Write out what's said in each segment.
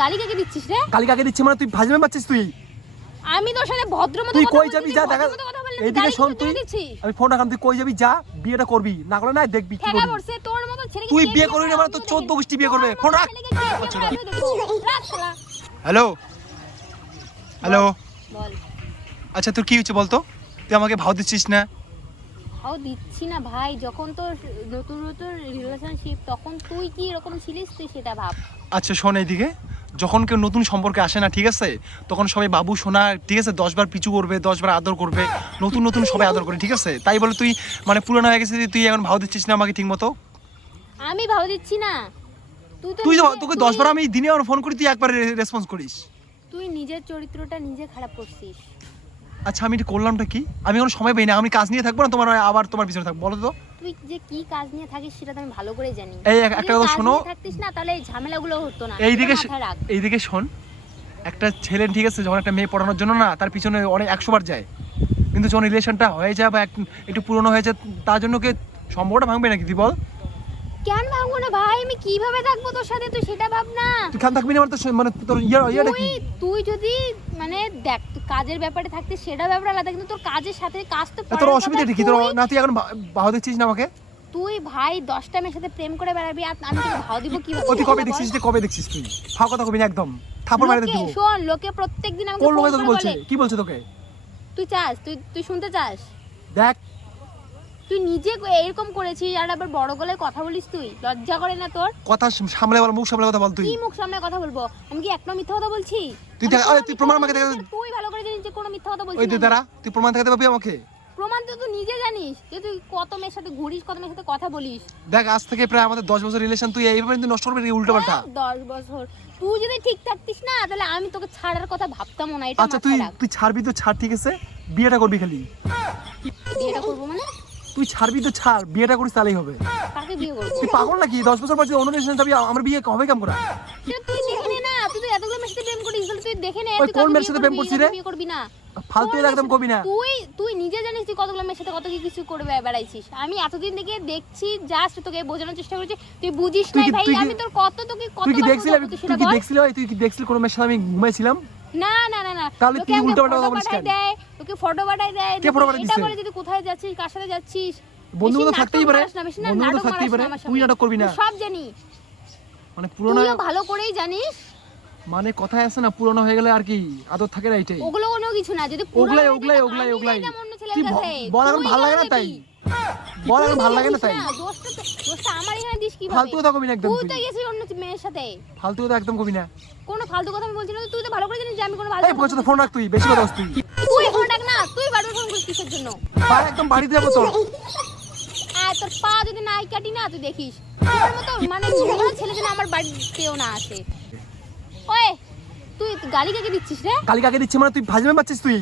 গালি কাকে দিচ্ছিস রে? গালি কাকে দিচ্ছি মানে তুই ভাজবে পাচ্ছিস তুই? আমি তোর সাথে ভদ্রমতো তুই কথা কই বলছি, যাবি তুই যা দেখা ভদ্রমতো কথা বললে এইদিকে গালি শোন কেন তুই দিচ্ছিস? আমি ফোন রাখলাম তুই কই যাবি যা বিয়েটা করবি না করলে না দেখবি কি ঠেকা করবি পড়ছে তোর মতো ছেলে তুই বিয়ে করবি না মানে তোর 14 গোষ্ঠী বিয়ে করবে ফোন রাখ হ্যালো হ্যালো বল। আচ্ছা তোর কি হচ্ছে বলতো তুই আমাকে ভাও দিচ্ছিস না ও দিচ্ছি না ভাই, যখন তোর নতুন নতুন রিলেশনশিপ তখন তুই কি এরকম ছিলিস তুই সেটা ভাব। আচ্ছা শোন এইদিকে যখন কেউ নতুন সম্পর্কে আসে না ঠিক আছে তখন সবাই বাবু সোনা ঠিক আছে 10 বার পিছু করবে 10 বার আদর করবে নতুন নতুন সবাই আদর করে ঠিক আছে তাই বলে তুই মানে পুরনো হয়ে গেছিস তুই এখন ভাও দিচ্ছিস না আমাকে ঠিক মতো আমি ভাব দিচ্ছি না, তুই তোকে 10 বার আমি দিনে ফোন করি তুই একবার রেসপন্স করিস তুই নিজের চরিত্রটা নিজে খারাপ করছিস। আচ্ছা আমি এটা করলামটা কি আমি কোনো সময় পাই না আমি কাজ নিয়ে থাকবো না তোমার আবার তোমার পিছনে থাকবো বলো তো তুই যে কি কাজ নিয়ে থাকিস সেটা তো আমি ভালো করে জানি। এই একটা কথা শোনো থাকতিস না তাহলে এই ঝামেলাগুলো হতো না। এইদিকে শোন একটা ছেলে ঠিক আছে যখন একটা মেয়ে পড়ানোর জন্য না তার পিছনে অনেক 100 বার যায় কিন্তু যখন রিলেশনটা হয়ে যায় বা একটু পুরনো হয়ে যায় তার জন্য কি সম্পর্কটা ভাঙবে নাকি তুই বল কেন ভাঙবো না ভাই, আমি কিভাবে থাকবো তোর সাথে তুই সেটা ভাব না। তুই কেন থাকবি না মানে তোর ইয়াটা কি তুই যদি মানে দেখ তুই কাজের ব্যাপারে থাকতে সেটা ব্যাপার আলাদা, কিন্তু তোর কাজের সাথে কাজ তো তোর অসুবিধা কি তোর না তুই এখন ভাও দিচ্ছিস না আমাকে তুই ভাই 10টা মেয়ের সাথে প্রেম করে বেড়াবি আর আমি তোকে ভাও দিব কিভাবে? তুই কবে দেখছিস যে কবে দেখছিস তুই ফাও কথা কবি না একদম থাপড় মারতে দিব শোন লোকে প্রত্যেকদিন আমাকে কোন লোকে ফোন তোকে করে বলছে বলে, কি বলছে তোকে তুই চাস তুই শুনতে চাস? দেখ তুই নিজে এরকম করেছিস আর আবার বড় গলায় কথা বলিস, তুই লজ্জা করে না তোর? কথা সামলে বল মুখ সামলে কথা বল তুই কি মুখ সামনে কথা বলবো? আমি কি একটা মিথ্যা কথা বলছি? তুই প্রমাণ আমাকে দে তুই ভালো করে জানিস যে কোনো মিথ্যা কথা বলছিস ওই না তুই আমি। দাঁড়া তুই প্রমাণ দেখাতে পারবি আমাকে প্রমাণ তো তুই নিজে জানিস যে তুই কত মেয়ের সাথে ঘুরিস, কত মেয়ের সাথে কথা বলিস। দেখ আজ থেকে প্রায় আমাদের 10 বছর রিলেশন তুই এইভাবে কিন্তু নষ্ট করবি উল্টো পাল্টা 10 বছর তুই যদি ঠিক থাকতিস না তাহলে আমি তোকে ছাড়ার কথা ভাবতামও না। এটা আচ্ছা তুই মাথায় রাখ। তুই ছাড়বি তো ছাড় ঠিক আছে বিয়েটা করবি খালি বিয়েটা করবো মানে? তুই ছাড়বি তো ছাড় বিয়েটা করিস তাহলেই হবে কাকে বিয়ে করবো? তুই পাগল নাকি 10 বছর পর তুই অন্য রিলেশন যাবি আমার বিয়ে হবে কেমন করে সেটা তুই দেখে নে না, তুই তো এতগুলো মেয়ের সাথে প্রেম করিস তাহলে তুই দেখে নে ওই তুই কোন কাকে মেয়ের সাথে প্রেম করছিস রে? বিয়ে করবি না। ফালতু একদম কবি না তুই নিজে জানিস তুই কতগুলো মেয়ের সাথে কত কি কিছু করে বেড়াইছিস। আমি এতদিন থেকে দেখছি জাস্ট তোকে বোঝানোর চেষ্টা করছি, তুই বুঝিস না ভাই। আমি তোর তোকে কত তুই কি দেখছিলি কোন মেয়ের সাথে আমি ঘুমাইছিলাম না না না না তাহলে তোকে তুই আমাকে উল্টো পাল্টা ফটো কথা বলিস পাঠায় কেন? দেয়, তোকে ফটো পাঠায় দেয়, কে ফটো পাঠায় এটা দিছে? বলে যে তুই কোথায় যাচ্ছিস কার সাথে যাচ্ছিস। বন্ধু বেশি তো থাকতেই নাটক পারে মারাস না, বেশি না বন্ধু তো নাটক থাকতেই মারাস পারে না আমার তুই সামনে। নাটক করবি না তুই সব জানিস, মানে পুরনো তুইও ভালো করেই জানিস। মানে কথায় আছে না পুরনো হয়ে গেলে আর কি আদর থাকে না এটাই ওগুলো কোনো কিছু না, যদি পুরনো ওগলাই হয়ে ওগলাই যেত, ওগলাই আমি ওগলাই যাইতাম অন্য ছেলের তুই কাছে। বল এখন তুই ভালো লাগে না কেন তাই দিবি? বল এখন তুই ভালো লাগে না দিস তাই দোষটা আমার এখানে দিস কিভাবে? ফালতু কথা কবি না একদম তুই তো গেছিস অন্য মেয়ের সাথে। ফালতু কথা একদম কবি না কোনো ফালতু কথা আমি বলছি না, তুই তো ভালো করে জানিস যে আমি কোনো ভালো এই বলছ তো ফোন রাখ তুই বেশি কথা বলছিস তুই তুই ফোন রাখ না, তুই বারবার ফোন করিস কিসের জন্য? বাড়ি একদম বাড়িতে যাবো তোর আর তোর পা যদি নাই কাটি না তুই দেখিস তোর মতো মানে নোংরা ছেলে যেন আমার বাড়িতেও না আসে। ওই তুই গালি কাকে দিচ্ছিস রে? গালি কাকে দিচ্ছি মানে তুই ভাজবে পাচ্ছিস তুই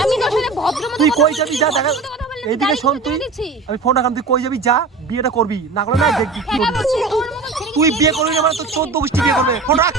আমি তোর সাথে ভদ্রমতো তুই কথা কই বলছি, যাবি যা দেখা কথা বললে এইদিকে গালি শোন কেন তুই দিচ্ছিস? আমি ফোন রাখলাম তুই কই যাবি যা বিয়েটা করবি না করলে না দেখবি কি ঠেকা করবি পড়ছে তোর মতো ছেলে তুই বিয়ে করবি না মানে তোর 14 গোষ্ঠী বিয়ে করবে ফোন রাখ